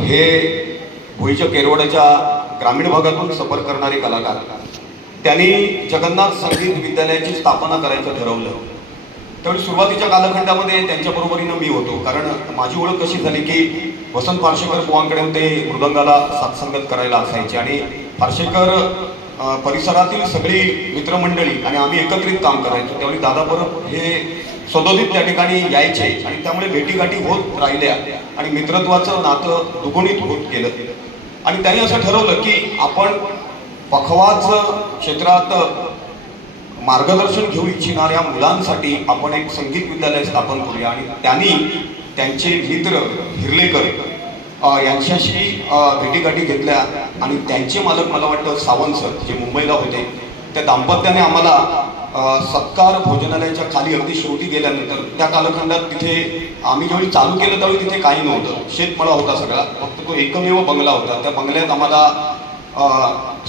हे भुईच्या केरवड्याच्या ग्रामीण भागातून सफर करणारे कलाकार त्यांनी जगन्नाथ संगीत विद्यालयाची स्थापना करायचं ठरवलं. त्यावेळी सुरुवातीच्या कालखंडामध्ये त्यांच्या बरोबरीनं मी होतो, कारण माझी ओळख कशी झाली की वसंत पार्शेकर बुवांकडे ते मृदंगाला साथसंगत करायला असायचे आणि पार्शेकर परिसरातील सगळी मित्रमंडळी आणि आम्ही एकत्रित काम करायचो. त्यावेळी दादा परब हे सदोदित त्या ठिकाणी यायचे आणि त्यामुळे भेटीगाठी होत राहिल्या आणि मित्रत्वाचं नातं दुगुणित होत गेलं. आणि त्यांनी असं ठरवलं की आपण पखवाज क्षेत्रात मार्गदर्शन घेऊ इच्छिणाऱ्या मुलांसाठी आपण एक संगीत विद्यालय स्थापन करूया. आणि त्यांनी त्यांचे मित्र हिरलेकर यांच्याशी भेटीगाठी घेतल्या आणि त्यांचे मालक मला वाटतं सावंत सर जे मुंबईला होते, त्या दाम्पत्याने आम्हाला सत्कार भोजनालयाच्या खाली अगदी शेवटी गेल्यानंतर त्या कालखंडात तिथे आम्ही ज्यावेळी चालू केलं त्यावेळी तिथे काही नव्हतं, शेतमळा होता सगळा, फक्त तो एकमेव बंगला होता. त्या बंगल्यात आम्हाला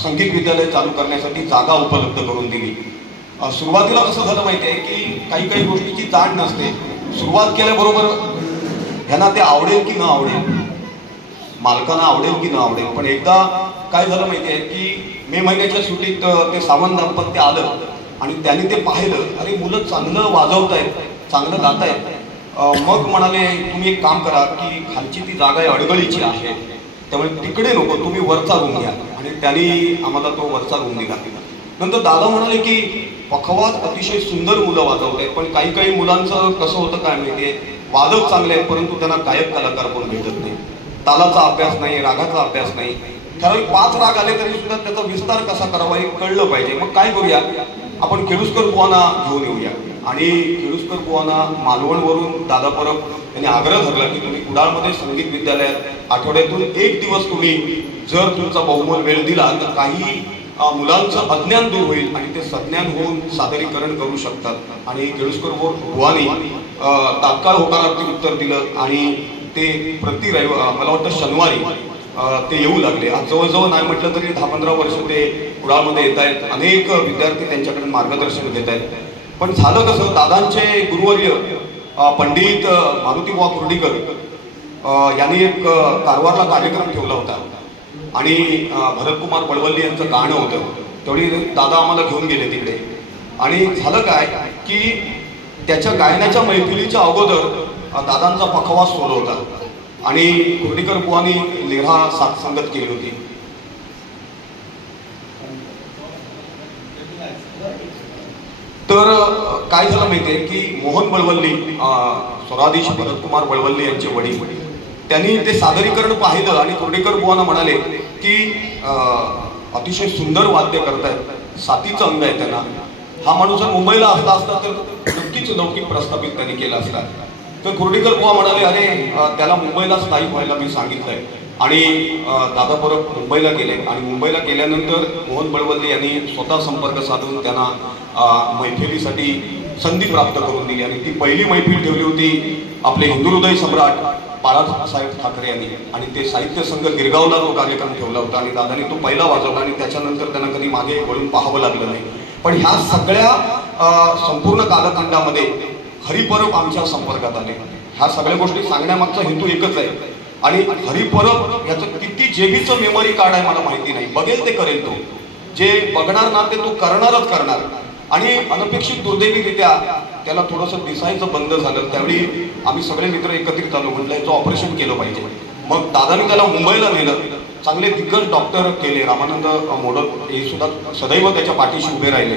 संगीत विद्यालय चालू करण्यासाठी जागा उपलब्ध करून दिली. सुरुवातीला कसं झालं माहिती आहे की काही काही गोष्टीची जाण नसते. सुरुवात केल्याबरोबर ह्यांना ते आवडेल की न आवडेल, मालकांना आवडेल की न आवडेल. पण एकदा काय झालं माहिती आहे की मे महिन्याच्या सुट्टीत ते सावंत दाम्पत्य आलं आणि त्यांनी ते पाहिलं, अरे मुलं चांगलं वाजवतायत, चांगलं गातायत. मग म्हणाले तुम्ही एक काम करा की खालची ती जागा आहे अडगळीची आहे, त्यामुळे तिकडे नको, तुम्ही वरचा रूम घ्या. आणि त्यांनी आम्हाला तो वरचा रूम दिला. नंतर दादा म्हणाले की पखवाज अतिशय सुंदर मुलं वाजवत आहेत, पण काही काही मुलांचं कसं होतं काय माहितीये, वादक चांगले आहेत परंतु त्यांना गायक कलाकार पण भेटत नाही, तालाचा अभ्यास नाही, रागाचा अभ्यास नाही. ठराविक 5 राग आले तरी सुद्धा त्याचा विस्तार कसा करावा हे कळलं पाहिजे. मग काय करूया, आपण केळुसकर बुवांना घेऊन येऊया. आणि केळुसकर बुवांना मालवणवरून दादा परब यांनी आग्रह धरला की तुम्ही कुडाळमध्ये संगीत विद्यालयात आठवड्यातून 1 दिवस तुम्ही जर तुमचा बहुमोल वेळ दिला तर काही मुलांचं अज्ञान दूर होईल आणि ते सज्ञान होऊन सादरीकरण करू शकतात. आणि केळुसकर बुवांनी तात्काळ होकारार्थी उत्तर दिलं आणि ते प्रति रविवार मला वाटतं शनिवारी ते येऊ लागले. आज जवळजवळ नाही म्हटलं तरी 10-15 वर्ष ते कुडाळमध्ये येत आहेत. अनेक विद्यार्थी त्यांच्याकडे मार्गदर्शन घेत आहेत. पण झालं कसं, दादांचे गुरुवर्य पंडित मारुती बुवा कुर्डीकर यांनी एक कारवारला कार्यक्रम ठेवला होता आणि भरतकुमार बळवल्ली यांचं गाणं होतं. तेवढी दादा आम्हाला घेऊन गेले तिकडे. आणि झालं काय की त्याच्या गायनाच्या मैफिलीच्या अगोदर दादांचा पखवाज सोलो होता आणि कुर्डीकर बुवांनी लेढा साथसंगत केली होती. तर काय झालं माहितीये की मोहन बळवल्ली स्वराधीश भरतकुमार बळवल्ली यांचे वडील, त्यांनी ते सादरीकरण पाहिलं आणि कुर्डीकर बुवांना म्हणाले की अतिशय सुंदर वाद्य करतायत, साथीचं अंग आहे त्यांना, हा माणूस जर मुंबईला असला असता तर नक्कीच लौकिक प्रस्थापित त्यांनी केला असता. तर कुर्डीकर बुवा म्हणाले अरे त्याला मुंबईला स्थायिक व्हायला मी सांगितलंय. आणि दादा परब मुंबईला गेले आणि मुंबईला गेल्यानंतर मोहन बळवल्ली यांनी स्वतः संपर्क साधून त्यांना मैफिलीसाठी संधी प्राप्त करून दिली. आणि ती पहिली मैफिल ठेवली होती आपले हिंदू हृदय सम्राट बाळासाहेब ठाकरे यांनी. आणि ते साहित्य संघ गिरगावला तो कार्यक्रम ठेवला होता आणि दादांनी तो पहिला वाजवला आणि त्याच्यानंतर त्यांना कधी मागे वळून पाहावं लागलं नाही. पण ह्या सगळ्या संपूर्ण कालखंडामध्ये हरिपरब आमच्या संपर्कात आले. ह्या सगळ्या गोष्टी सांगण्यामागचा हेतू एकच आहे. आणि हरिपरब याचं किती जेबीचं मेमरी कार्ड आहे मला माहिती नाही, बघेल ते करेल तो, जे बघणार ना ते तो करणारच करणार. आणि अनपेक्षित दुर्दैवीरित्या त्याला थोडंसं दिसायचं बंद झालं. त्यावेळी आम्ही सगळे मित्र एकत्रित आलो, म्हटलं याचं ऑपरेशन केलं पाहिजे. मग दादानी त्याला मुंबईला नेलं, चांगले दिग्गज डॉक्टर केले, रामानंद मोडक हे सुद्धा सदैव त्याच्या पाठीशी उभे राहिले.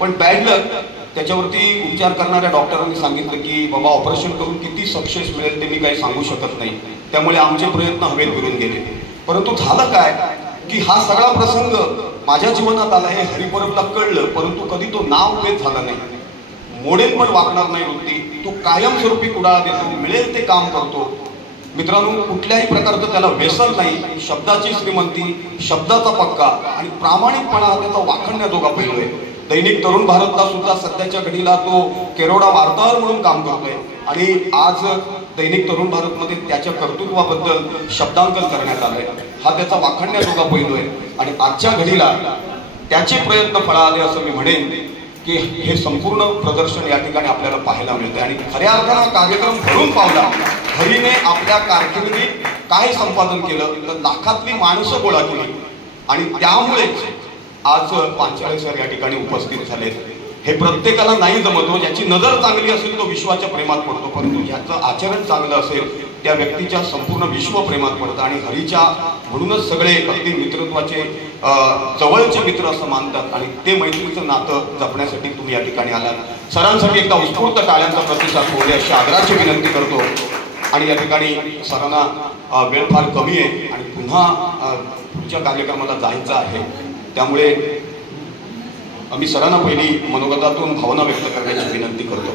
पण बॅड लक, त्याच्यावरती उपचार करणाऱ्या डॉक्टरांनी सांगितलं की बाबा ऑपरेशन करून किती सक्सेस मिळेल ते मी काही सांगू शकत नाही, त्यामुळे आमचे प्रयत्न हवेत करून गेले. परंतु झालं काय की हा सगळा प्रसंग माझ्या जीवनात आला हे हरिपरबला कळलं, परंतु कधी तो नाव घेत झाला नाही. मोडेल पण वाकणार नाही वृत्ती, तो कायमस्वरूपी कुडाळात येतो, मिळेल ते काम करतो. मित्रांनो, कुठल्याही प्रकारचं त्याला व्यसन नाही, शब्दाची श्रीमंती, शब्दाचा पक्का आणि प्रामाणिकपणा हा त्याचा वाखण्याजोगा पैलू आहे. दैनिक तरुण भारतला सुद्धा सध्याच्या घडीला तो केरोडा वार्ताहर म्हणून काम करतोय आणि आज दैनिक तरुण भारतमध्ये त्याच्या कर्तृत्वाबद्दल शब्दांकन करण्यात आलंय. हा त्याचा वाखण्याजोगा पैलू आहे आणि आजच्या घडीला त्याचे प्रयत्न फळाले असं मी म्हणेन की हे संपूर्ण प्रदर्शन या ठिकाणी आपल्याला पाहायला मिळते. आणि खऱ्या अर्थानं कार्यक्रम घडून पावला. हरीने आपल्या कारकिर्दीत काय संपादन केलं तर लाखातली माणसं गोळा केली आणि त्यामुळेच आज पांचाळे सर या ठिकाणी उपस्थित झालेत. हे प्रत्येकाला नाही जमतो. ज्याची नजर चांगली असेल तो विश्वाच्या प्रेमात पडतो, परंतु ज्याचं आचरण चांगलं असेल त्या व्यक्तीच्या संपूर्ण विश्व प्रेमात पडतं. आणि हरीच्या म्हणूनच सगळे अगदी मित्रत्वाचे जवळचे मित्र असं मानतात आणि ते मैत्रीचं नातं जपण्यासाठी तुम्ही या ठिकाणी आलात. सरांसाठी एकदा उत्स्फूर्त टाळ्यांचा प्रतिसाद होऊ अशी आदराची विनंती करतो. आणि या ठिकाणी सरांना वेळ फार कमी आहे आणि पुन्हा पुढच्या कार्यक्रमाला जायचं आहे, त्यामुळे आम्ही सरांना पहिली मनोगतातून भावना व्यक्त करण्याची विनंती करतो.